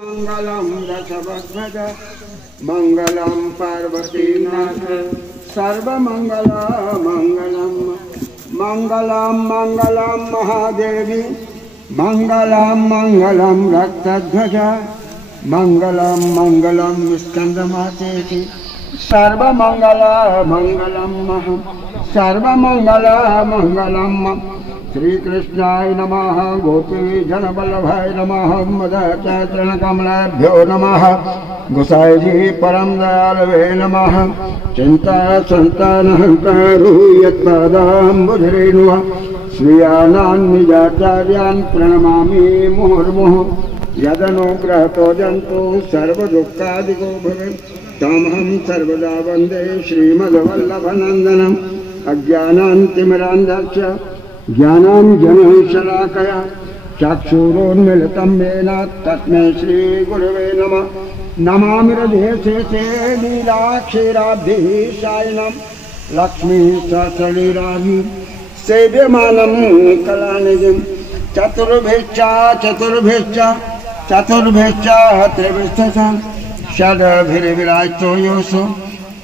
मंगलम रसवध्वज मंगलम पार्वतीनाथ सर्वमंगला मंगलम मंगलम मंगलम महादेवी मंगलम मंगलम रक्तध्वज मंगलम मंगलम स्कंदमातेति सर्वमंगला मंगलम सर्वमंगला मंगलम श्री कृष्णाय नमः गोपी जन वल्लभाय नमः मदचरण कमलाभ्यो नमः गोसाई जी परम दयालवे नमः चिंता संतानहंकारो यत्पादाम्बुजरेणुः श्रियानान् निजाचार्यान् प्रणमामि मुहुर्मुहुः यदनुग्रहतो जन्तु सर्वदुःखादिको भवेत् तमहं सर्वदा वन्दे श्रीमद्वल्लभनन्दनम् अज्ञानान्तिमिरान्धस्य ज्ञानाञ्जनशलाकया चक्षुरोन्मिलितं येन तस्मै श्रीगुरवे नमः नमामि हृदयेशे लीलाक्षीराब्धिः सायनं लक्ष्मीसहस्रलीलाभि सेव्यमानं कलानिधिं चतुर्भिश्च त्रिभिश्च षड्भिर्विराजतो योऽसो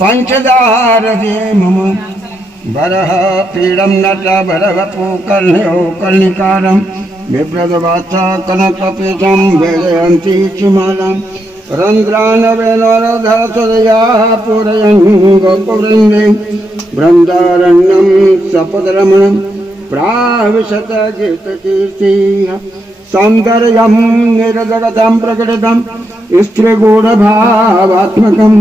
पञ्चदारदे मम बरह पीडम नट बरवपु कर्ण्यो कर्णिकारं बिभ्रदवाचा कनकपीठं वेदयन्ती चुमालं रन्ध्रानवेनोरधरसदया पूरयन् गोपवृन्दे बृन्दारण्यं सपदरमणं प्राविशत गीतकीर्तिः सौन्दर्यं निरदगतं प्रकटितं स्त्रीगूढभावात्मकं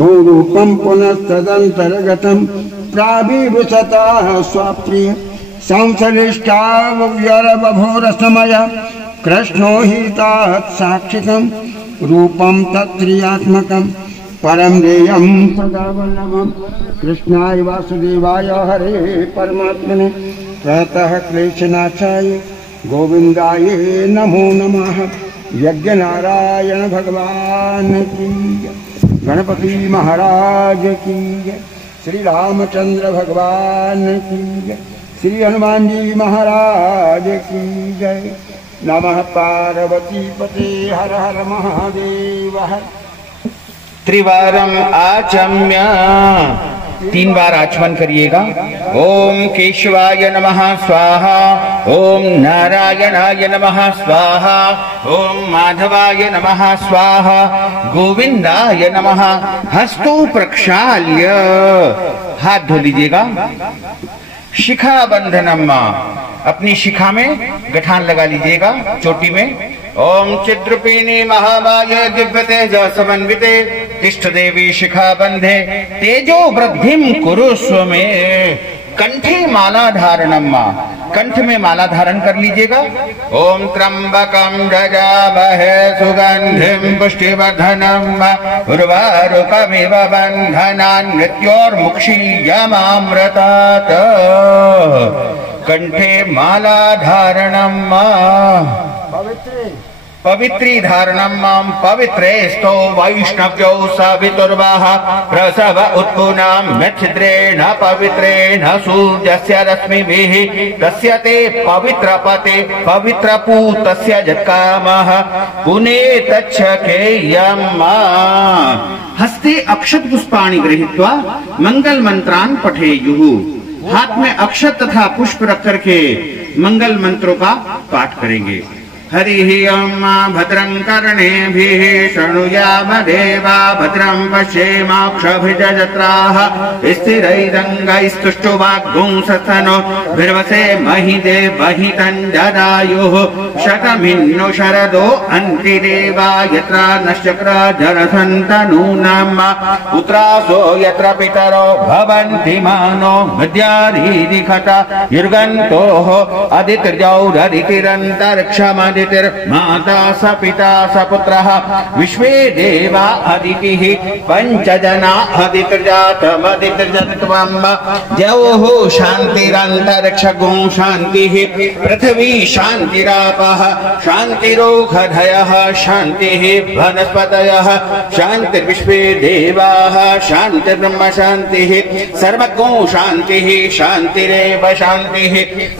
रूपं पुनस्तदन्तर्गतं प्राविशतः स्वप्रिय संसलिष्टाव्यरबभोरसमय कृष्णो हि तत्साक्षिकं रूपं तत्क्रियात्मकं परम देयं सदा वल्लभं कृष्णाय वासुदेवाय हरे परमात्मने प्रतः क्लेशनाशाय गोविंदाय नमो नमः। यज्ञनारायण भगवान की गणपति महाराज की श्री रामचंद्र भगवान की श्री हनुमान जी महाराज की जय। नमः पार्वती पते हर हर महादेव। त्रिवारम आचम्य, 3 बार आचमन करिएगा। ओम केशवाय नमः स्वाहा, ओम नारायणाय नमः स्वाहा, ओम माधवाय नमः स्वाहा, गोविंदाय नमः। हस्तों प्रक्षाल्य हाथ धो लीजिएगा। शिखा बंधनम, अपनी शिखा में गठान लगा लीजिएगा चोटी में। ओम चिद्रूपिणी महामाये दिव्य तेज समन्विते तिष्ठ देवी शिखा बंधे तेजो वृद्धिम कुरुस्व में। कंठे माला धारणम, कंठ में माला धारण कर लीजिएगा। ओम त्र्यंबकं यजामहे सुगंधिं पुष्टिवर्धनम् उर्वारुकमिव बन्धनान् मृत्योर्मुक्षीयमामृतात्। कंठे माला धारणम पवित्री धारणम पवित्रे स्तो वैष्णव्यो सवितुर्वाह प्रसव उत्पुनां छिद्रेण पवित्रेण सूर्यस्य रश्मिभिः तस्य ते पवित्रपते पवित्रपूतस्य जत्कामः पुनेतच्छकेयम्। हस्ते अक्षत पुष्पाणि गृहीत्वा मंगल मंत्रान् पठेयुः। हाथ में अक्षत तथा पुष्प रख करके मंगल मंत्रों का पाठ करेंगे। हरि ओम भद्रं कर्णेभिः शृणुयाम देवा भद्रं पश्येमाक्षभिर्यजत्राः स्थिरैरङ्गैस्तुष्टुवाग्गुंसस्तनो भिर्वसे महिदे बहितञ्जदायुः शतमिन्नु शरदो अन्तिदेवा यत्र नश्चक्रधरसन्तनूनाम् पुत्रासो यत्र पितरो भवन्ति मानो विद्याधीरिखता युर्गन्तोः अदितिर्जौरदितिरन्तरिक्षमदि माता स पिता स पुत्रः विश्वे देवा अदितिः पंचजना अदितिर्जातमदितिर्जत्वम् द्यौः शान्तिरन्तरिक्षगुं शान्तिः पृथिवी शान्तिरापः शान्तिरोषधयः शान्तिः वनस्पतयः शान्तिर्विश्वे देवाः शान्तिर्ब्रह्म शान्तिः सर्वगुं शान्तिः शान्तिरेव शान्तिः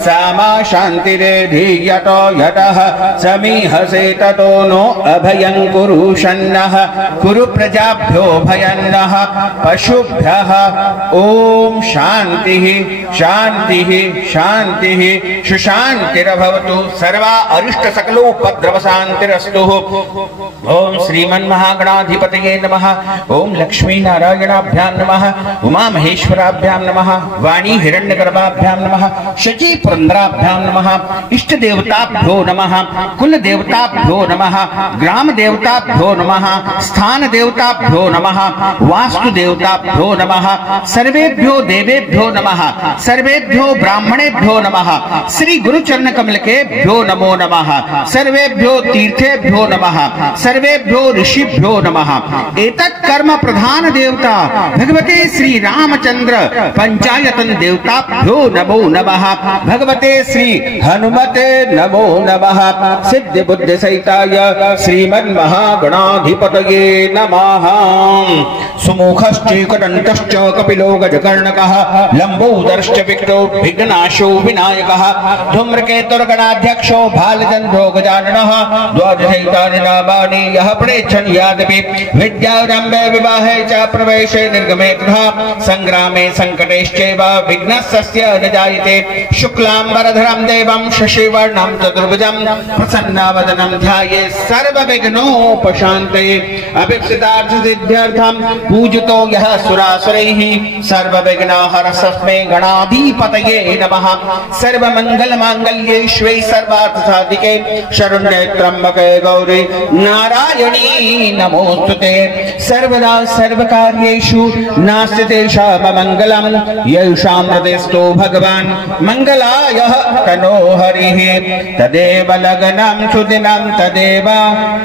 सामा शान्तिरेधीयतो यतः समीहसे ततो नो अभयं कुरु शन्नः कुरु प्रजाभ्यो भयन्नः पशुभ्यः। ओम शांतिः शांतिः शांतिः सुशांतिरभवतु सर्वा अरिष्ट सकलोपद्रव शांतिरस्तु। ओम श्रीमन्महागणाधिपतये नमः। ओम लक्ष्मी नारायणाभ्यां नमः। उमा महेश्वराभ्यां नमः। वाणी हिरण्यगर्भाभ्यां नमः। शची पुरंदराभ्यां नमः। इष्ट देवताभ्यो नमः। कुल देवताभ्यो नमः। ग्राम देवताभ्यो नमः। स्थान देवताभ्यो नमः। वास्तु देवताभ्यो नमः। सर्वेभ्यो देवेभ्यो नमः। सर्वेभ्यो ब्राह्मणेभ्यो नमः। श्री गुरु चरण कमल के भ्यो नमो नमः। सर्वेभ्यो तीर्थेभ्यो नमः। सर्वेभ्यो ऋषिभ्यो नमः। एतत् कर्म प्रधान देवता भगवते श्री रामचंद्र पंचायतन देवताभ्यो नमो नमः। भगवते श्री हनुमते नमो नमः। सिद्धि बुद्धि सहिताय श्रीमन्महागणाधिपतये नमः। सुमुखश्चैकदन्तश्च कपिलो गजकर्णकः लंबोदरश्च विक्रो विघ्नाशो विनायकः धूम्रकेतुर्गणाध्यक्षो भालचन्द्रो गजाननः द्वादशैतानि नामानि यः प्रेच्छन् यादपि विद्यारम्भे विवाहे च प्रवेशे निर्गमे तथा संग्रामे संकटेश्चैव विघ्नस्य न जायते। शुक्लाम्बरधरं देवं शशिवर्णं चतुर्भुजं प्रसन्नवदनं ध्यायेत् सर्वविघ्नोपशान्तये। अभीप्सितार्थसिद्ध्यर्थं पूजितो यः सुरासुरैः सर्वविघ्नहरस्मै गणाधिपतये नमः। सर्वमङ्गलमाङ्गल्ये शिवे सर्वार्थसाधिके शरण्ये त्र्यम्बके गौरी नारायणी नमोस्तुते। सर्वदा सर्वकार्येषु नास्ति तेषाममङ्गलं येषां हृदयस्थो भगवान् मङ्गलायः तनो हरिः। तदेव लग्नं सुदिनं तदेव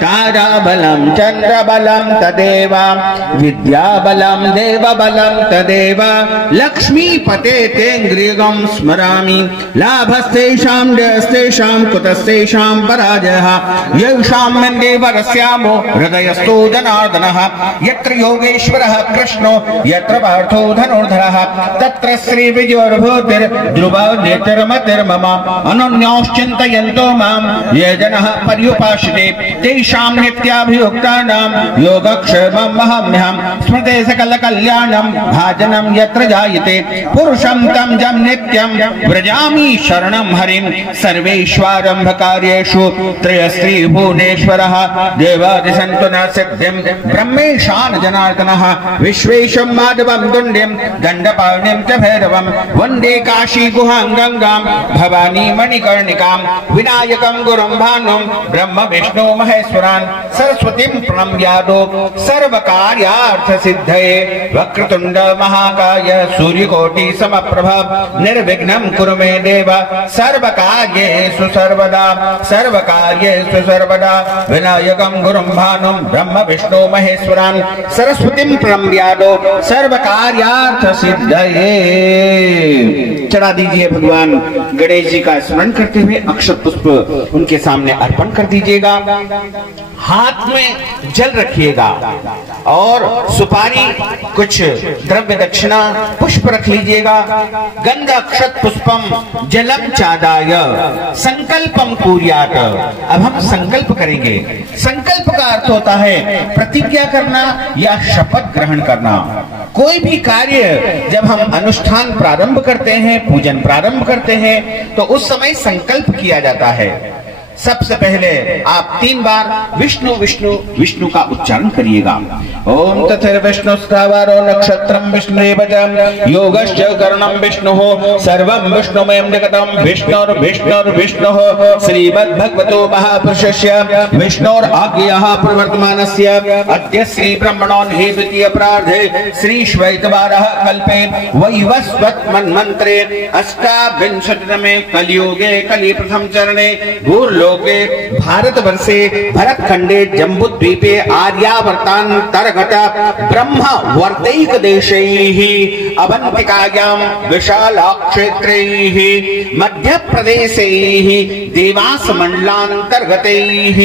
ताराबलं चन्द्रबलं तदेव विद्याबलं देवबलं तदेव लक्ष्मीपते तेऽङ्घ्रिगं स्मरामि। लाभस्तेषां जयस्तेषां कुतस्तेषां पराजयः येषां मन्दे वरस्यामो हृदयस्थो जनार्दनः। यत्र योगेश्वरः कृष्णो यत्र पार्थो धनुर्धरः तत्र श्रीविजयोर्भूतिर्ध्रुवो नेतिर्मतिर्मम। अनन्योश्चिन्तयन्तो मां ये जनः पर्युपासते तेषां नित्याभियुक्तानां योगक्षेमम् अहम्यहम्। स्मृते सकलकल्याणं भाजनं यत्र जायते पुरुषं तं जं नित्यं व्रजामि शरणं हरिं। सर्वेष्वारम्भकार्येषु त्रयस्त्री भुवनेश्वरः देवादिसन्तु न सिद्धिं ब्रह्मेशान जनार्दनः। विश्वेशं माधवं दुण्ड्यं दण्डपाणिं च भैरवं वन्दे काशी गुहां गंगां भवानी मणिकर्णिकां। विनायकं गुरुं भानुं ब्रह्म विष्णु महेश्वरान् सरस्वतीं प्रणम्यादो सर्वकार्यार्थ सिद्धये। वक्रतुण्ड महाकाय सूर्यकोटि समप्रभा निर्विघ्नं कुरु मे देव सर्वकार्येषु सर्वदा सर्वकार्येषु सर्वदा। विनायकं गुरुं भानुं ब्रह्म विष्णु महेश्वरान् सरस्वतीं प्रणम्यादो सर्वकार्यार्थ सिद्धये। चढ़ा दीजिए भगवान गणेश जी का स्मरण करते हुए अक्षत पुष्प उनके सामने अर्पण कर दीजिएगा। हाथ में जल रखिएगा और सुपारी कुछ द्रव्य दक्षिणा पुष्प रख लीजिएगा। गंध अक्षत पुष्पम जलम चादाय संकल्पम कुर्यात। अब हम संकल्प करेंगे। संकल्प का अर्थ होता है प्रतिज्ञा करना या शपथ ग्रहण करना। कोई भी कार्य जब हम अनुष्ठान प्रारंभ करते हैं, पूजन प्रारंभ करते हैं, तो उस समय संकल्प किया जाता है। सबसे पहले आप 3 बार विष्णु विष्णु विष्णु का उच्चारण करिएगा। ओम तथैर्विष्णु स्थावरो नक्षत्रम विष्णुरेव च योगश्च कर्णम विष्णुः सर्वं विष्णुमयं जगतं विष्णुर्विष्णुर्विष्णुः। श्रीमद्भगवतो महापुरुषस्य विष्णोराज्ञया प्रवर्तमानस्य अद्य श्री ब्रह्मणोन्हि द्वितीय प्रार्धे श्री श्वेतवारः कल्पे वैवस्वत मन्वन्तरे अष्टाविंशतितमे कलियुगे कलि प्रथम चरणे भूर्लोके भारतवर्षे भरतखंडे जम्बूद्वीपे आर्यावर्तान्तर्गत ब्रह्मवर्तैक देशैः अवन्तिकायां विशालाक्षेत्रैः मध्यप्रदेशैः देवासमण्डलान्तर्गतैः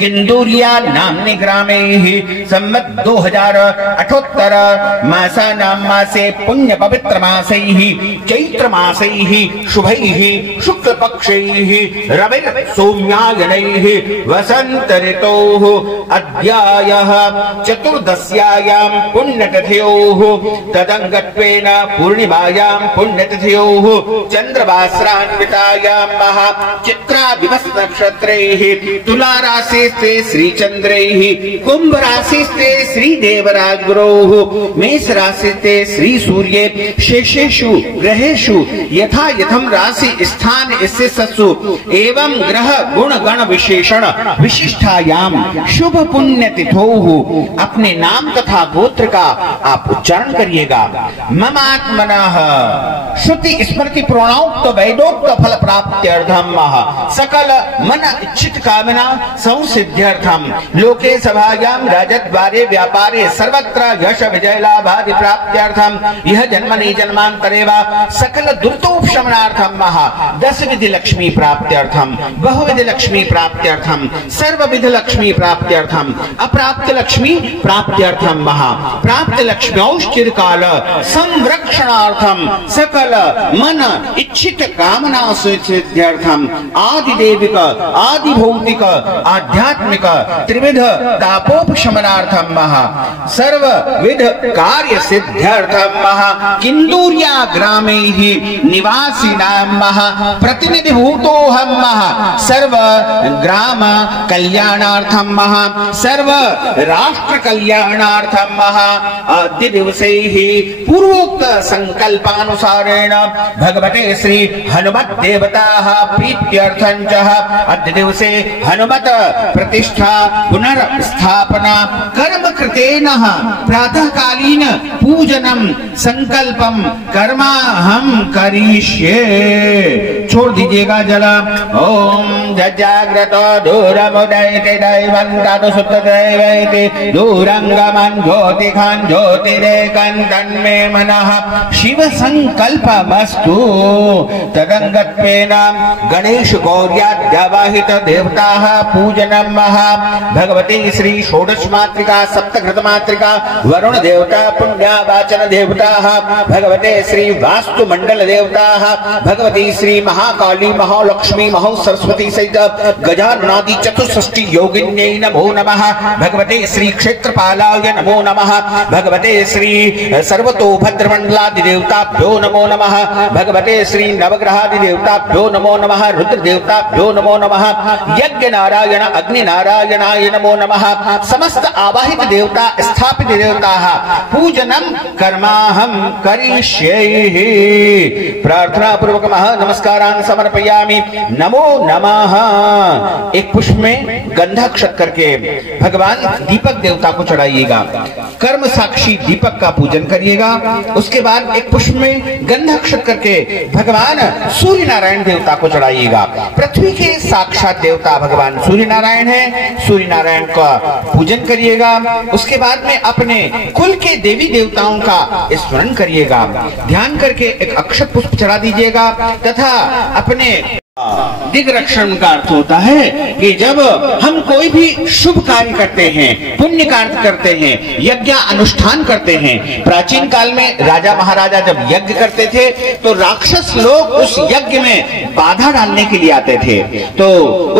किन्दूरिया नाम्नि ग्रामैः सम्मत 2078 मासानां मासे पुण्य पवित्र मासैः चैत्र मासैः शुभैः शुक्लपक्षैः रविर् सोम न्यायनैः वसन्त ऋतोः अद्यायः चतुर्दश्यायां पुण्यतिथ्योः तदङ्गत्वेन पूर्णिमायां पुण्यतिथ्योः चन्द्रवासरान्वितायां चित्रा दिवस नक्षत्रैः तुला राशिस्ते श्रीचन्द्रैः कुंभ राशिस्ते श्रीदेवराज गुरोः मेष राशिस्ते श्री सूर्ये शेषेषु ग्रहेषु यथा यथम राशि स्थान स्थितसु एवं ग्रह गुण गण विशेषण विशिष्टायाम शुभ पुण्य तिथोः अपने नाम तथा गोत्र का आप उच्चारण करिएगा। ममात्मनः श्रुति स्मृति प्रणोक्त वैदोक्त फल प्राप्त्यर्थम सकल मन इच्छित कामना संसिद्ध्यर्थम लोके सभायां राजद्वारे व्यापारे सर्वत्र यश विजय लाभादि प्राप्त्यर्थम यह जन्मनि जन्मांतरे वा सकल दुर्तोपशमनार्थम 10 विधि लक्ष्मी प्राप्त्यर्थम बहुविधि लक्ष्मी प्राप्त्यर्थम सर्वविध लक्ष्मी प्राप्त्यर्थम अप्राप्त लक्ष्मी प्राप्त्यर्थम प्राप्त लक्ष्म्यौश्चिरकाल संरक्षणार्थम सकल मन इच्छित कामना सिद्ध्यर्थम आदि देविक आदि भौतिक आध्यात्मिक त्रिविध तापोपशमनार्थम सर्वविध कार्य सिद्ध्यर्थम किंदूर्या ग्रामे ही निवासिनां प्रतिनिधि भूतोहम सर्व ग्राम कल्याणार्थम सर्व राष्ट्र कल्याणार्थम अद्य दिवसे ही पूर्वोक्त संकल्पानुसारेण भगवते श्री हनुमत देवता प्रीत्यर्थं च अद्य दिवसे हनुमत प्रतिष्ठा पुनर्स्थापना कर्म कृतेन प्रातः कालीन पूजनम संकल्पम कर्मा हम करिष्ये। छोड़ दीजिएगा जला। ओम जजाग्रत दूरमुदयते दैवं सुत दैवैते दूरंगमं ज्योतिखान् ज्योतिरेकं तन्मे मनः शिव संकल्पमस्तु। तदंगत्वेन गणेश गौर्याद्यावाहित देवताः पूजनम भगवती श्री षोडश मातृका सप्तघृत मातृका वरुण देवता पुण्यावाचन देवताः भगवते श्री वास्तु मंडल देवताः भगवती श्री महाकाली महालक्ष्मी महासरस्वती सहित गजाननादि चतुष्षष्टि योगिन्यै नमो नमः भगवते श्री क्षेत्रपालाय नमो नमः भगवते श्री सर्वतोभद्रमंडलादि देवताभ्यो नमो नमः भगवते श्री नवग्रहादि देवताभ्यो नमो नमः रुद्र देवताभ्यो नमो नमः यज्ञ नारायण अग्नि नारायणाय नमो नमः समस्त आवाहित देवता स्थापित देवताः पूजनम कर्माहम करिष्ये। प्रार्थना पूर्वक नमस्कारान् समर्पयामि। नमो नमः। एक पुष्प में गंधाक्षत करके भगवान दीपक देवता को चढ़ाइएगा। कर्म साक्षी दीपक का पूजन करिएगा। उसके बाद एक पुष्प में गंधाक्षत करके भगवान सूर्य नारायण देवता को चढ़ाइएगा। पृथ्वी के साक्षात देवता भगवान सूर्य नारायण है। सूर्य नारायण का पूजन करिएगा। उसके बाद में अपने कुल के देवी देवताओं का स्मरण करिएगा। ध्यान करके एक अक्षत पुष्प चढ़ा दीजिएगा तथा अपने दिग्रक्षण का अर्थ होता है कि जब हम कोई भी शुभ कार्य करते हैं, पुण्य कार्य करते हैं, यज्ञ अनुष्ठान करते हैं। प्राचीन काल में राजा महाराजा जब यज्ञ करते थे तो राक्षस लोग उस यज्ञ में बाधा डालने के लिए आते थे। तो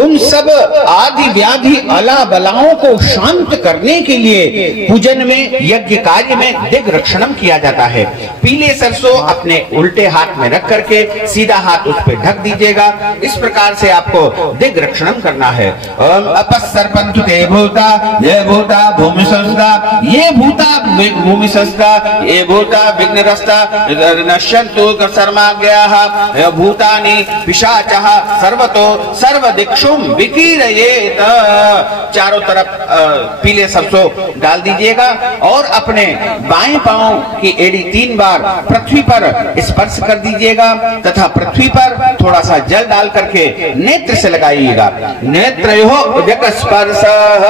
उन सब आदि व्याधि अला बलाओं को शांत करने के लिए पूजन में यज्ञ कार्य में दिग्रक्षणम किया जाता है। पीले सरसों अपने उल्टे हाथ में रख करके सीधा हाथ उस पर ढक दीजिएगा। इस प्रकार से आपको दिग्रक्षणम करना है। अपसर्पन्तु ते भूता ये भूता भूमि संस्था ये भूता भूमि संस्था ये भूता विघ्नरस्ता नश्यन्तु सर्वज्ञाः भूतानि पिशाचः सर्वतो सर्वदिक्षु विकीरयेत। चारों तरफ पीले सरसों डाल दीजिएगा और अपने बाएं पांव की एड़ी 3 बार पृथ्वी पर स्पर्श कर दीजिएगा तथा पृथ्वी पर थोड़ा सा जल डाल करके नेत्र से लगाइएगा। नेत्रयोः स्पर्शः।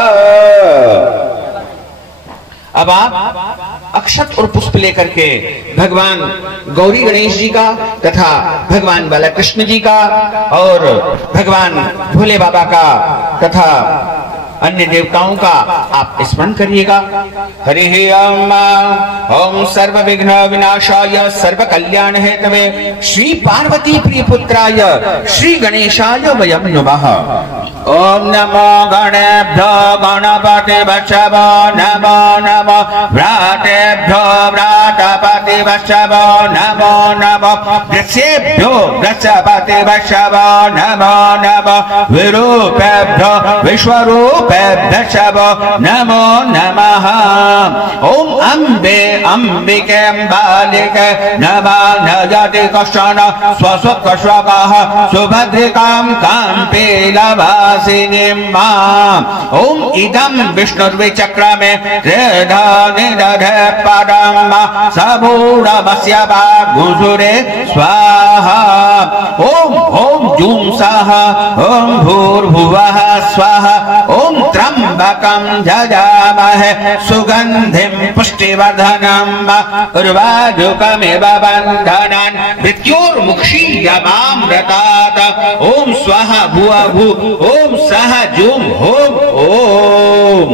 अब आप अक्षत और पुष्प लेकर के भगवान गौरी गणेश जी का तथा भगवान बालकृष्ण जी का और भगवान भोले बाबा का तथा अन्य देवताओं का आप स्मरण करिएगा। हरि ओम। ओम सर्व विघ्न विनाशाय सर्व कल्याण हेतवे श्री पार्वती प्रिय पुत्राय श्री गणेशाय वयं नमः। ओम नमो गणेभ्यो गणपतिभ्यो नमो नमो व्रातेभ्यो व्रातपतिभ्यो नमो नमो वृषेभ्यो वृषपतिभ्यो नमो नमो विरूपेभ्यो विश्वरूपेभ्यो नमो नमः। ओम अम्बे अंबिके बालिके नमः नयति कश्चन स्वस्वकश्वकः सुभद्रिकां काम्पीलवासिनीं माम्। ओम इदं विष्णुर्विचक्रमे त्रिधानि दधे पदं सबूढमस्य वाग्गुसुरे स्वाहा। ओम ओम जूं स्वाहा ओम भूर्भुवः स्वाहा। ओम त्र्यंबकं यजामहे सुगंधिं पुष्टिवर्धनम् उर्वारुकमिव बन्धनान् मृत्योर्मुक्षीयमामृतात्। ओम स्वाहा भुवः भू ओम सः जूं होम ओम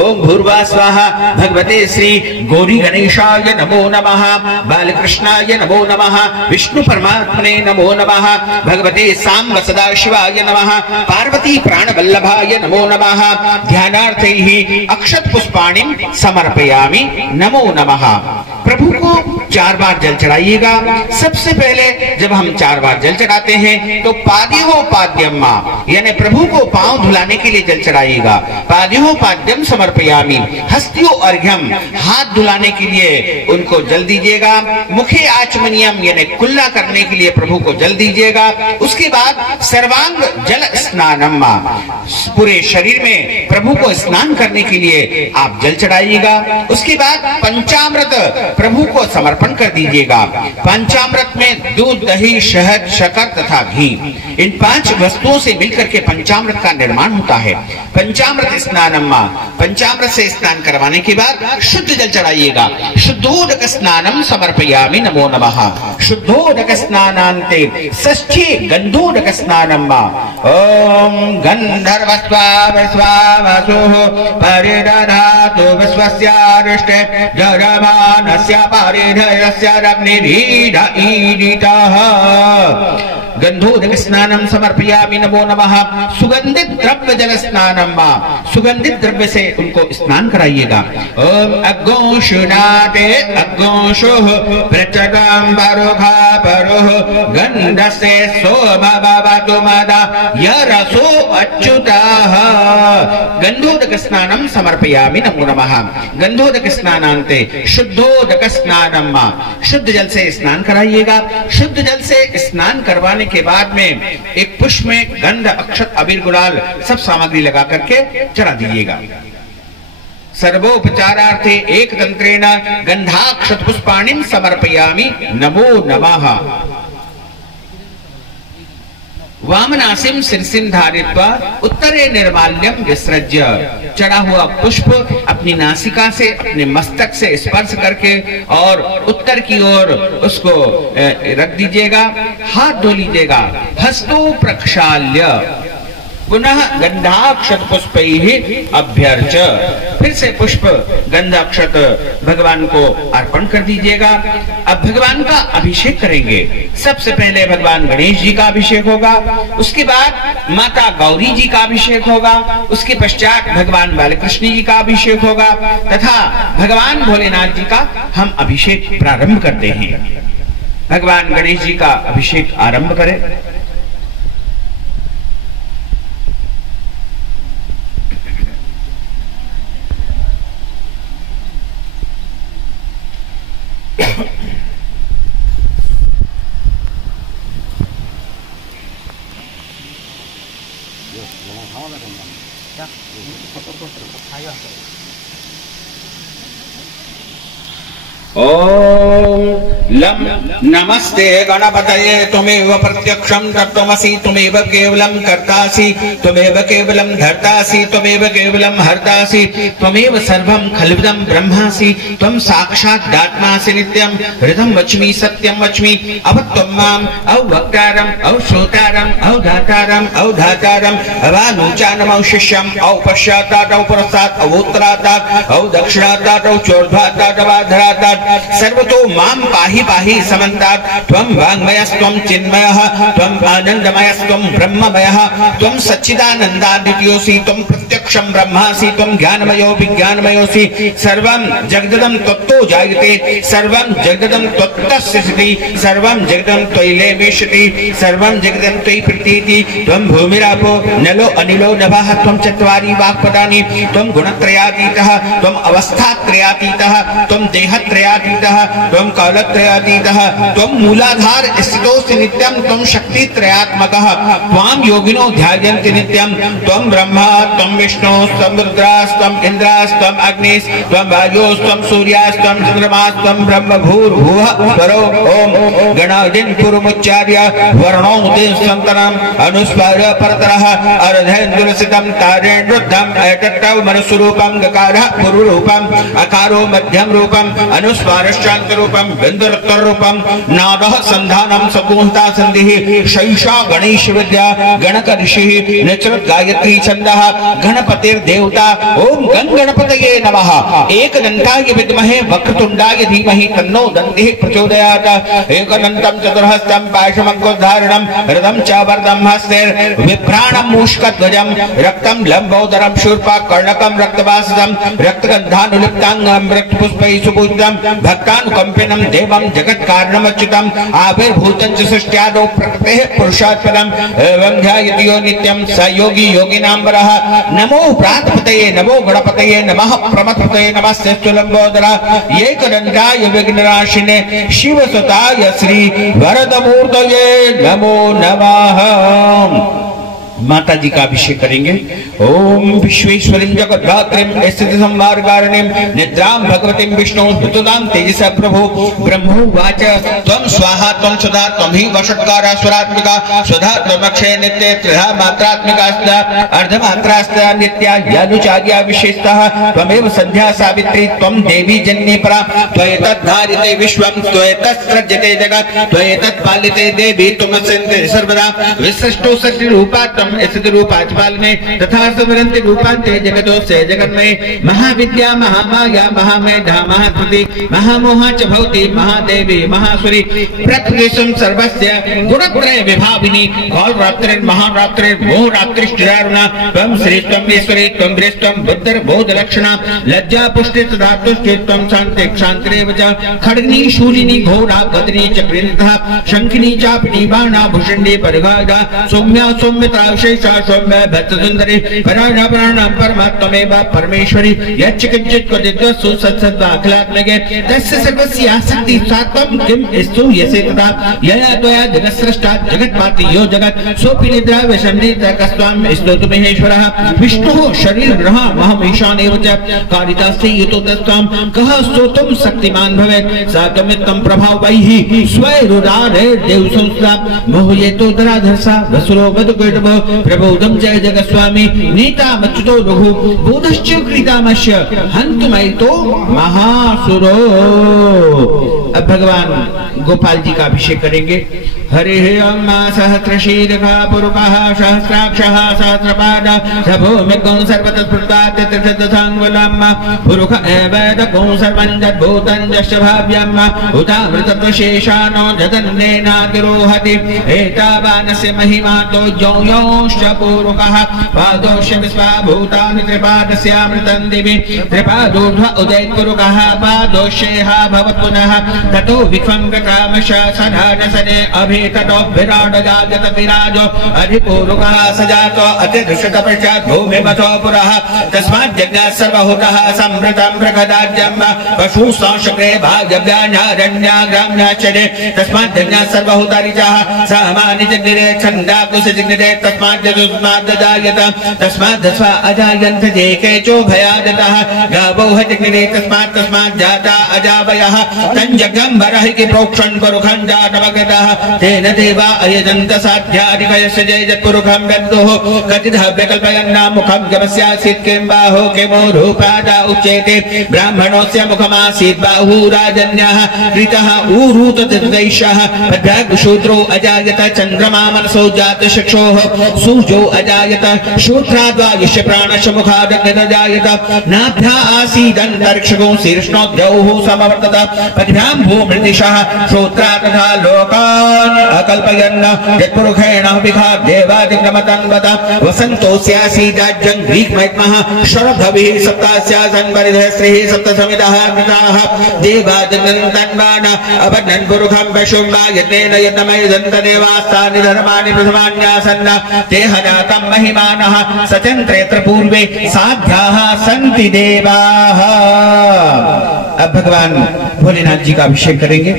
ओम भूर्वा स्वाहा। भगवते श्री गौरी गणेशाय नमो नमः। बालकृष्णाय नमो नमः। विष्णु परमात्मने नमो नमः। भगवते सांब सदाशिवाय नमः। पार्वती प्राणवल्लभाय नमो नमः। ध्यानार्थैः अक्षत पुष्पाणिं समर्पयामि नमो नमः। प्रभु को 4 बार जल चढ़ाइएगा। सबसे पहले जब हम 4 बार जल चढ़ाते हैं तो पाद्यो पाद्यम यानी प्रभु को पांव धुलाने के लिए जल चढ़ाइएगा। पाद्यो पाद्यम समर्पयामि। हस्त्यो अर्घ्यम हाथ धुलाने के लिए उनको जल दीजिएगा। मुखे आचमनियम यानी कुल्ला करने के लिए प्रभु को जल दीजिएगा। उसके बाद सर्वांग जल स्नानम पूरे शरीर में प्रभु को स्नान करने के लिए आप जल चढ़ाइएगा। उसके बाद पंचामृत प्रभु को समर्पण कर दीजिएगा। पंचामृत में दूध दही शहद शक्कर तथा घी इन 5 वस्तुओं से मिलकर के पंचामृत का निर्माण होता है। पंचामृत स्नानम पंचामृत से स्नान करवाने के बाद शुद्ध जल चढ़ाइएगा। शुद्धोदक स्नानम समर्पयामि नमो नमः। शुद्धोदक स्नानान्ते षष्ठी गंधोदक स्नानम। ओम गंधर्वस्वावस्वावसुः परिदधातु विश्वस्यारिष्टे जरमानस्य परिधयस्य रग्निरीडईडितः। गंधोदक स्नानम समर्पयामि नमो नमः। सुगंधित द्रव्य जल स्नानम सुगंधित द्रव्य से उनको स्नान कराइएगा। ओम अग्गोषुनाते अग्गोषुः प्रचगं बरुखा बरुः गंधसे सोमभवतु मदा यरसो अच्युतः। गंधोदक स्नानम समर्पयामि नमो नमः। गंधोदक स्नानान्ते शुद्धोदक स्नानम शुद्ध जल से स्नान कराइएगा। शुद्ध जल से स्नान करवाने के बाद में एक पुष्प में गंध अक्षत अबीर गुलाल सब सामग्री लगा करके चढ़ा दीजिएगा। सर्वोपचारार्थे एक तंत्रेण गंधाक्षत पुष्पाणिं समर्पयामि नमो नमः। वामनासिम शिरसिम धारित्वा उत्तरे निर्माल्यम विसृज्य। चढ़ा हुआ पुष्प अपनी नासिका से अपने मस्तक से स्पर्श करके और उत्तर की ओर उसको रख दीजिएगा। हाथ धो लीजिएगा। हस्तो प्रक्षाल्य पुनः गंधाक्षत पुष्पैः अभ्यर्च। फिर से पुष्प गंधाक्षत भगवान को अर्पण कर दीजिएगा। अब भगवान का अभिषेक करेंगे। सबसे पहले भगवान गणेश जी का अभिषेक होगा। उसके बाद माता गौरी जी का अभिषेक होगा। उसके पश्चात भगवान बालकृष्ण जी का अभिषेक होगा तथा भगवान भोलेनाथ जी का हम अभिषेक प्रारंभ करते हैं। भगवान गणेश जी का अभिषेक आरंभ करें। ओम लम नमस्ते गणपतये त्वमेव प्रत्यक्षं तत्त्वमसि त्वमेव केवलं कर्तासि त्वमेव केवलं धर्तासि त्वमेव केवलं हर्तासि त्वमेव सर्वं खल्विदं ब्रह्मासि त्वं साक्षादात्मासि नित्यं हृदं वच्मि सत्यं वच्मि अवत्वं माम् अवक्तारम् अवश्रोतारम् अवधातारम् अवधातारम् अवानुचानम् अवशिष्यम् अवपश्चातात् अवपुरस्तात् अवोत्तरातात् अवदक्षिणातात् अवचोर्ध्वातात् अवाधरातात् सर्वतो मां पाहि पाहि समन्तात् त्वं वाङ्मयस्त्वं चिन्मयः त्वं आनन्दमयस्त्वं ब्रह्ममयः त्वं सच्चिदानन्दाद्वितीयोऽसि त्वं प्रत्यक्षं ब्रह्मासि त्वं ज्ञानमयो विज्ञानमयोऽसि सर्वं जगदं त्वत्तो जायते सर्वं जगदं त्वत्तस्यसि सर्वं जगदं त्वयि लेमेष्यति सर्वं जगदं त्वयि प्रतीति त्वं भूमिरापो नलो अनिलो नभः त्वं चत्वारि वाक्पदानि त्वं गुणत्रयातीतः त्वं अवस्थात्रयातीतः त्वं देहत्रयातीतः त्वं कालत्रयातीतः त्वं मूलाधार स्थितोऽसि नित्यं त्वं शक्तित्रयात्मकः त्वां योगिनो ध्यायन्ति नित्यं त्वं ब्रह्मा त्वं विष्णुस्त्वं रुद्रास्त्वं इन्द्रास्त्वं अग्निस्त्वं वायुस्त्वं सूर्यास्त्वं चन्द्रमास्त्वं ब्रह्म भूर्भुवः स्वरो ओम गणादिन् पूर्वमुच्चार्य वर्णोदिसन्तरम् अनुस्वार परतरः अर्धेन्दुरसितं तारेण रुद्धम् एतत्तव मनस्वरूपं गकारः पूर्वरूपम् अकारो मध्यम रूपम् अनुस्वारश्चान्तरूपं बिन्दुरुत्तररूपं नादः संधानं सगुणता संधिः शैषा गणेश विद्या गणक ऋषिः नचरत् गायत्री छन्दः गणपतिर्देवता ओम गण गणपतये नमः एकदन्ताय विद्महे वक्रतुण्डाय धीमहि तन्नो दन्तिः प्रचोदयात् एकदन्तं चतुर्हस्तं पाशमङ्कुशधारणं रथं च वरदं हस्तेर् विभ्राणं मूषकध्वजं रक्तं लम्बोदरं शूर्पकर्णकं रक्तवासदं रक्तगन्धानुलिप्ताङ्गं रक्तपुष्पैः सुपूजितं भक्तानुकम्पिनं देवं जगत्कारणमच्युतम् आविर्भूतं च सृष्ट्यादौ प्रकृतेः पुरुषात्पदम् एवं ध्यायति यो नित्यं स योगी योगिनां वरः नमो प्रातपतये नमो गणपतये नमः प्रमथपतये नमस्ते लम्बोदरा एकदन्ताय विघ्ननाशिने शिवसुताय श्री वरदमूर्तये नमो नमः। माता जी का अभिषेक करेंगे। ओम विश्वेश्वरीं जगद्धात्रीं स्थिति संहारकारिणीं निद्रां भगवतीं विष्णु ऋतुदां तेजसा प्रभो ब्रह्मोवाच त्वं स्वाहा त्वं सदा त्वं हि वषट्कारा स्वरात्मिका स्वधा त्वमक्षय नित्ये त्रिधा मात्रात्मिकास्ता अर्धमात्रास्ता नित्या यानुचार्या विशेषतः त्वमेव संध्या सावित्री त्वं देवी जन्नी परा त्वयेतद्धारिते विश्वं त्वयेतत्सृज्यते जगत् त्वयेतत्पालिते देवी त्वमस्यन्ते सर्वदा विशिष्टो सत्यरूपा स्थिति रूपाचपालने तथा समरन्ति रूपान्ते जगतो से जगन्मये महाविद्या महामाया महामेधा महाकृति महामोहा च भवति महादेवी महासुरी प्रकृतिसं सर्वस्य गुणत्रय विभाविनी कालरात्रिर्महारात्रिर्मोहरात्रिश्चिरारुणा त्वं श्री त्वं ईश्वरी त्वं गृहस्त्वं बुद्धिर्बोधलक्षणा लज्जा पुष्टि तथा तुष्टि त्वं शान्ति क्षान्तिरेव च खड्गिनी शूलिनी घोरा गदिनी चक्रिणी शंखिनी चापिनी बाणा भूषण्डी परिघादा सौम्या सौम्यता शेषा सौम्य भक्तसुंदरी पराणा प्राणां परमात्मेव परमेश्वरी यच्च किंचित् क्वचिद्वस्तु सत्सत्त्वाखिलात्मके तस्य सर्वस्य आसक्ति सात्वं किं स्तु यसे तथा यया त्वया जगत्सृष्टा जगत्पाति यो जगत् सोऽपि निद्रा विषम्नित कस्त्वं स्तोतु महेश्वरः विष्णुः शरीरग्रह महमीशानेव च कारितास्ते युतो तस्त्वं कः स्तोतुं शक्तिमान् भवेत् सा त्वमित्तं प्रभावैः स्वैरुदारेर्देवसंस्था मोहयेतो धराधर्षा वसुरो मधुकैटभो प्रबोधं जय जगस्वामी नीतामच्युतो रघु बोधश्च क्रीतामश्य हन्तुमैतो महासुरो। अब भगवान गोपाल जी का अभिषेक करेंगे। हरे ओम सहस्रशीर्षः पुरुषः सहस्राक्षः सहस्रपाद सभूमिगुं सर्वतस्फुटात्यतिशतसाङ्गुलं पुरुष एव तगुं सर्वं जद्भूतं यस्य भाव्यम् उतावृतत्वशेषानो जगन्नेनातिरोहति एतावानस्य महिमा तो यौश्च पूरुकः पादोश्च विश्वाभूतानि त्रिपादस्यामृतं दिवि त्रिपादोर्ध्व उदयत्पुरुकः पादोश्चेह भवत् पुनः ततो विश्वं विक्रामश सदानसने अभिततो विराडजागत विराजो अधिपूरुकः सजातो अतिदृशतपश्चात् भूमिमथो पुरः तस्मात् जज्ञात् सर्वहूतः सम्भृतं प्रगदाज्यं पशुसंशक्रे भागव्यान्यारण्याग्राम्याचरे तस्मात् जज्ञात् सर्वहूतारिचः सामानि जग्निरे छन्दाकुश जिग्निरे तस्मात् जगुस्माद् तस्मात् दस्वा अजायन्त जे केचो भयादतः गावो ह जिग्निरे तस्मात् जाता अजावयः तञ्जग् जगम्बरः कि प्रोक्षन् पुरुखं जातमगतः तेन देवा अयजन्त साध्यादिकयस्य जयजत्पुरुखं गन्तुः कथितः विकल्पयन्ना मुखं गमस्यासीत् किं बाहो किमूरुपादा उच्यते ब्राह्मणोऽस्य मुखमासीत् बाहुराजन्यः कृतः ऊरूतदैशः पद्भागशूद्रो अजायत चन्द्रमा मनसो जातचक्षुः सूर्यो अजायत श्रोत्राद्वायुष्य प्राणस्य मुखादग्निरजायत नाभ्या आसीदन्तरिक्षगो शीर्ष्णोद्यौः समवर्तत पद्भ्यां भूमृदिशः श्रोत्रा तथा लोकान् अकल्पयन् यत्पुरुषेण विखाद्देवादिक्रमतन्वत वसन्तोऽस्यासीदाज्यं ग्रीक्मैत्मः शरभविः सप्तास्यासन् परिधः श्रीः सप्तसमितः कृताः देवादिक्रमतन्वान अबध्नन् पुरुषं पशुम्बा यज्ञेन यज्ञमयजन्त देवास्तानि धर्माणि प्रथमान्यासन् ते हजातं महिमानः सचन्त्रेऽत्र पूर्वे साध्याः सन्ति देवाः। अब भगवान भोलेनाथ जी का अभिषेक करेंगे।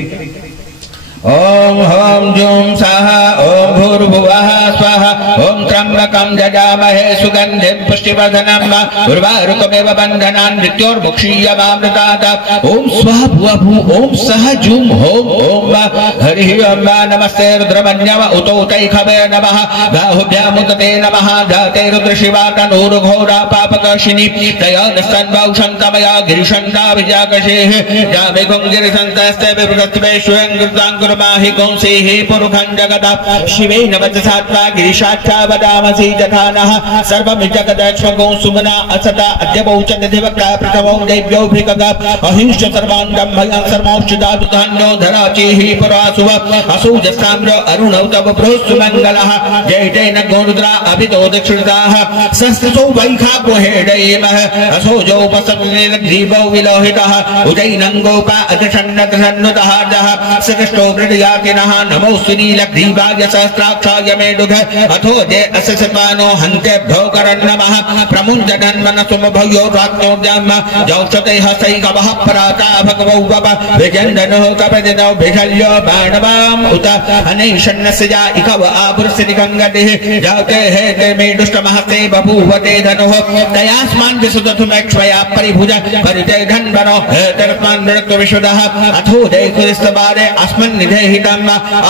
ओम होम जूम सः ओम भूर्भुवः स्वः ओम त्र्यंबकं जजामहे सुगन्धिं पुष्टिवर्धनम् उर्वारुकमेव बन्धनान् मृत्योर्मुक्षीयमामृतात् ओम स्वः भुवः भू ओम सः जूम होम ओम हरिः ओम नमस्ते रुद्रमन्यव उतो तैखवे नमः बाहुभ्यामुदते नमः धाते रुद्रशिवातनूरुघोरा पापकाशिनी तयोनस्तन्वौषन्तमया गिरिशन्ताभिजाकशेः जामे गुङ्गिरिसन्तस्ते विप्रतिवेश्वयङ्कृताङ्कुर माहि कौंसेः पुरुखं जगदा शिवेन वचसात्वा गिरिशाख्या वदामसि जथानः सर्वं जगदक्ष्मगो सुमना असता अद्य बहुचन देवका प्रथमो देव्यो भिकगा अहिंस सर्वाङ्गं भयं सर्वौषधादुधान्यो धराचिः परासुव असुजस्ताम्र अरुणौ तव बृहस्सुमङ्गलः जय जय न गोरुद्रा अभितो दक्षिणताः संस्कृतो वैखापोहेडयेमः असोजो पसमेग्रीवौ विलोहितः उदयनङ्गोपा अधषण्णतः सकष्टो हृदयाकिनः नमोऽस्तु नीलग्रीवाय सहस्राक्षाय मेढुघ अथो जय अससपानो हन्तेभ्यो करन्नमः प्रमुञ्चनन् मनसुमभयो रात्नोर्जम् जौषते हस्तैकवः पराता भगवौ वव विजन्दनो कपदिनो भिषल्यो बाणवाम् उत अनैषण्णस्य जा इकव आपुरस्थितिगङ्गतिः जाते हेते मेढुष्टमहस्ते बभूवते धनुः तयास्मान् विसुदथुमेक्ष्वया परिभुज परिते धन्वनो हेतरस्मान् मृत्युविशुदः अथो जयकुरिस्तवारे अस्मन् निधेहितम्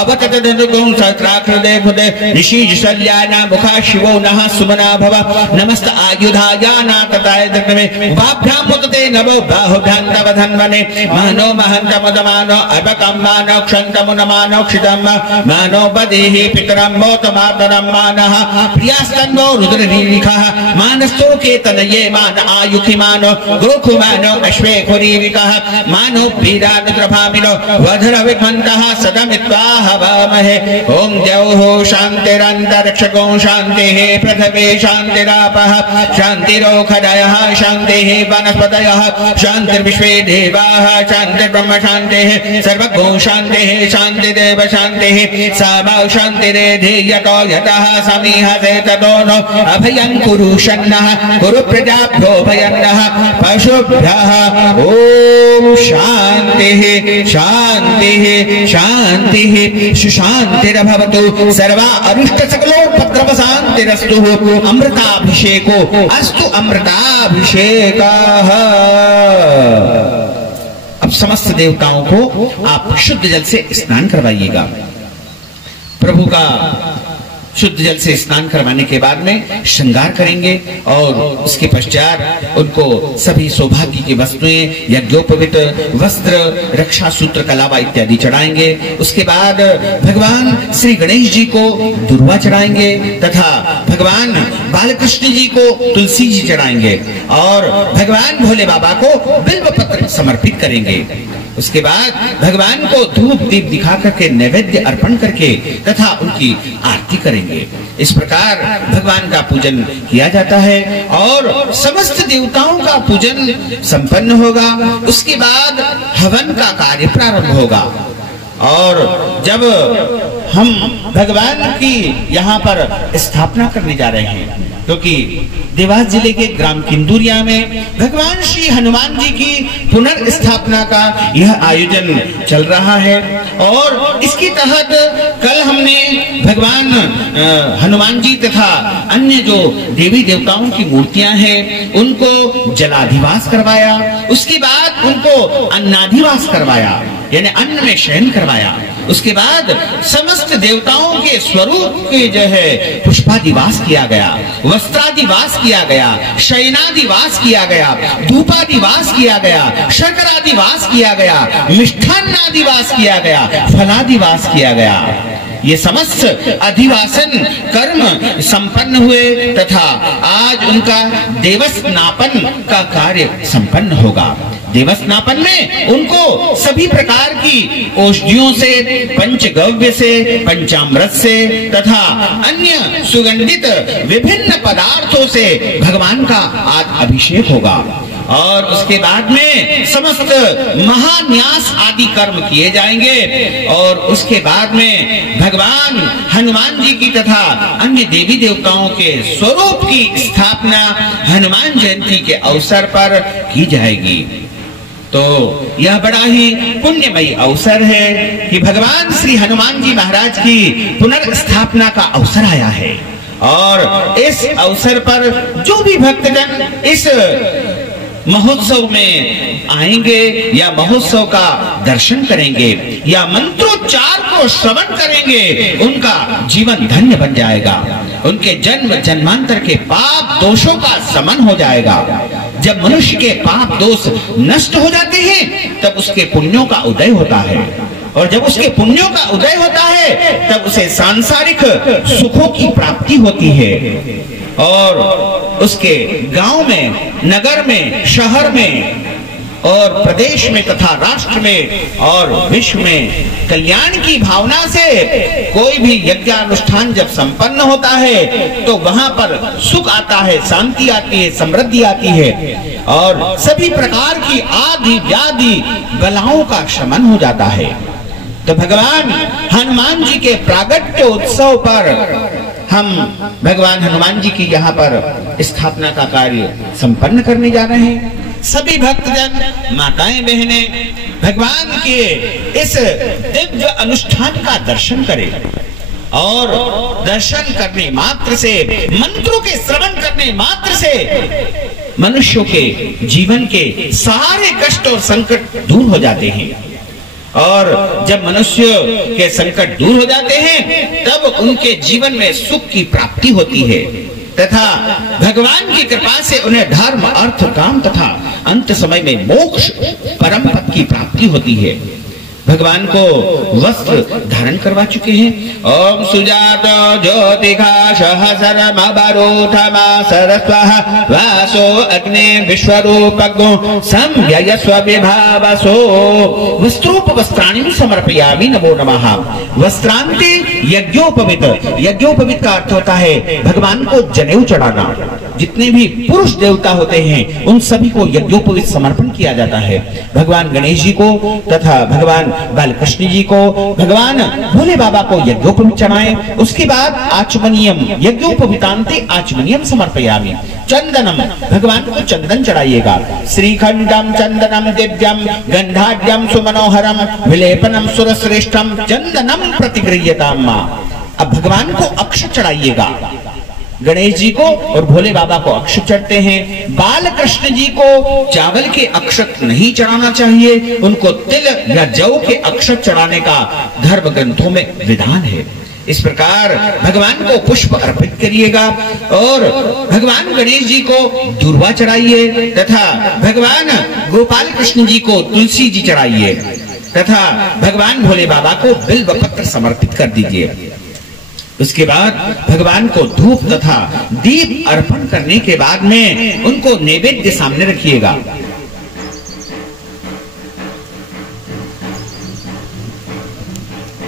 अवततदनुगुं सहस्राकृते भुते ऋषिशल्याना मुखा शिवो नः सुमना भव नमस्त आयुधायानातताय दग्नमे उभाभ्यां मुदते नवो बाहुभ्यां तव धन्वने मानो महन्तमुदमानो अबकं मानो क्षन्तमुनमानो क्षितम् मानो बदेहि पितरं मोतमातरं मानः प्रियास्तन्वो रुद्ररीरिखः मानस्तोके तनये मान आयुखिमानो गोखुमानो अश्वे खुरीरिकः मानो वीरानुद्रभामिनो वधर विमन्तः सदमित्वा हवामहे ओम द्यौः शान्तिरन्तरिक्षगो शान्तिः पृथिवी शान्तिरापः शान्तिरोखदयः शान्तिः वनस्पतयः शान्तिर्विश्वे देवाः शान्तिर्ब्रह्म शान्तिः सर्वगो शान्तिः शान्तिदेव शान्तिः सामौ शान्तिरेधीयतो यतः समीहते ततो नो अभयं कुरु शन्नः कुरु प्रजाभ्यो भयन्नः पशुभ्यः ओम शान्तिः शान्तिः शान्तिः सुशान्तिरभवतु सर्वा अरिष्ट सकलोपद्रव शान्तिरस्तु अमृताभिषेको अस्तु अमृताभिषेकः। अब समस्त देवताओं को आप शुद्ध जल से स्नान करवाइएगा। प्रभु का शुद्ध जल से स्नान करवाने के बाद में श्रृंगार करेंगे और उसके पश्चात उनको सभी सौभाग्य की वस्तुएं यज्ञोपवीत वस्त्र रक्षा सूत्र कलावा इत्यादि चढ़ाएंगे। उसके बाद भगवान श्री गणेश जी को दुर्वा चढ़ाएंगे तथा भगवान बालकृष्ण जी को तुलसी जी चढ़ाएंगे और भगवान भोले बाबा को बिल्व पत्र समर्पित करेंगे। उसके बाद भगवान को धूप दीप दिखा करके नैवेद्य अर्पण करके तथा उनकी आरती करेंगे। इस प्रकार भगवान का पूजन किया जाता है और समस्त देवताओं का पूजन संपन्न होगा। उसके बाद हवन का कार्य प्रारंभ होगा और जब हम भगवान की यहाँ पर स्थापना करने जा रहे हैं क्योंकि देवास जिले के ग्राम किंदुरिया में भगवान श्री हनुमान जी की पुनर्स्थापना का यह आयोजन चल रहा है और इसके तहत कल हमने भगवान हनुमान जी तथा अन्य जो देवी देवताओं की मूर्तियां हैं उनको जलाधिवास करवाया। उसके बाद उनको अन्नाधिवास करवाया यानी अन्न में शयन करवाया। उसके बाद समस्त देवताओं के स्वरूप के जो है पुष्पादिवास किया गया, वस्त्रादिवास किया गया, शयनादिवास किया गया, धूपादिवास किया गया, शर्करादिवास किया गया, मिष्ठान्नादिवास किया गया, फलादिवास किया गया। ये समस्त अधिवासन कर्म संपन्न हुए तथा आज उनका देवस्नापन का कार्य संपन्न होगा। देवस्नापन में उनको सभी प्रकार की औषधियों से, पंचगव्य से, पंचामृत से तथा अन्य सुगंधित विभिन्न पदार्थों से भगवान का आज अभिषेक होगा। और उसके बाद में समस्त महान्यास आदि कर्म किए जाएंगे। और उसके बाद में भगवान हनुमान जी की तथा अन्य देवी देवताओं के स्वरूप की स्थापना हनुमान जयंती के अवसर पर की जाएगी। तो यह बड़ा ही पुण्यमयी अवसर है कि भगवान श्री हनुमान जी महाराज की पुनर्स्थापना का अवसर आया है। और इस अवसर पर जो भी भक्तजन इस महोत्सव में आएंगे या महोत्सव का दर्शन करेंगे या मंत्रोच्चार को श्रवण करेंगे, उनका जीवन धन्य बन जाएगा। उनके जन्म जन्मांतर के पाप दोषों का शमन हो जाएगा। जब मनुष्य के पाप दोष नष्ट हो जाते हैं तब उसके पुण्यों का उदय होता है। और जब उसके पुण्यों का उदय होता है तब उसे सांसारिक सुखों की प्राप्ति होती है। और उसके गांव में, नगर में, शहर में और प्रदेश में तथा राष्ट्र में और विश्व में कल्याण की भावना से कोई भी यज्ञानुष्ठान जब संपन्न होता है तो वहां पर सुख आता है, शांति आती है, समृद्धि आती है और सभी प्रकार की आदि व्याधि बलाओं का शमन हो जाता है। तो भगवान हनुमान जी के प्रागट्य उत्सव पर हम भगवान हनुमान जी की यहाँ पर स्थापना का कार्य संपन्न करने जा रहे हैं। सभी भक्तजन, माताएं, बहनें भगवान के इस दिव्य अनुष्ठान का दर्शन करें। और दर्शन करने मात्र से, मंत्रों के श्रवण करने मात्र से मनुष्यों के जीवन के सारे कष्ट और संकट दूर हो जाते हैं। और जब मनुष्य के संकट दूर हो जाते हैं तब उनके जीवन में सुख की प्राप्ति होती है तथा भगवान की कृपा से उन्हें धर्म, अर्थ, काम तथा अंत समय में मोक्ष परम पद की प्राप्ति होती है। भगवान को वस्त्र धारण करवा चुके हैं। ओम सुजात ज्योतिषा सहस्रमवरुथमा सरस्वः वासो अग्ने विश्वरूपज्ञो संयस्व विभावसो वस्त्रोप वस्त्राणि समर्पयामि नमो नमः। वस्त्रांति यज्ञोपवीत। यज्ञोपवीत का अर्थ होता है भगवान को जनेऊ चढ़ाना। जितने भी पुरुष देवता होते हैं उन सभी को यज्ञोपवीत समर्पण किया जाता है। भगवान गणेश जी को तथा भगवान बालकृष्ण जी को, भगवान भोले बाबा को यज्ञोपवीत चढ़ाएं। उसके बाद आचमनियम, यज्ञोपवीतांते आचमनियम समर्पयामि। चंदनम, भगवान को चंदन चढ़ाइएगा। श्रीखंडम चंदनम दिव्यम गंधाढ्यम सुमनोहरम विलेपनम सुरश्रेष्ठम चंदनम प्रतिगृह्यताम। अब भगवान को अक्षत चढ़ाइएगा। गणेश जी को और भोले बाबा को अक्षत चढ़ते हैं। बालकृष्ण जी को चावल के अक्षत नहीं चढ़ाना चाहिए, उनको तिल या जौ के अक्षत चढ़ाने का धर्म ग्रंथों में विधान है। इस प्रकार भगवान को पुष्प अर्पित करिएगा और भगवान गणेश जी को दूर्वा चढ़ाइए तथा भगवान गोपाल कृष्ण जी को तुलसी जी चढ़ाइए तथा भगवान भोले बाबा को बिल्व पत्र समर्पित कर दीजिए। उसके बाद भगवान को धूप तथा दीप अर्पण करने के बाद में उनको नैवेद्य सामने रखिएगा।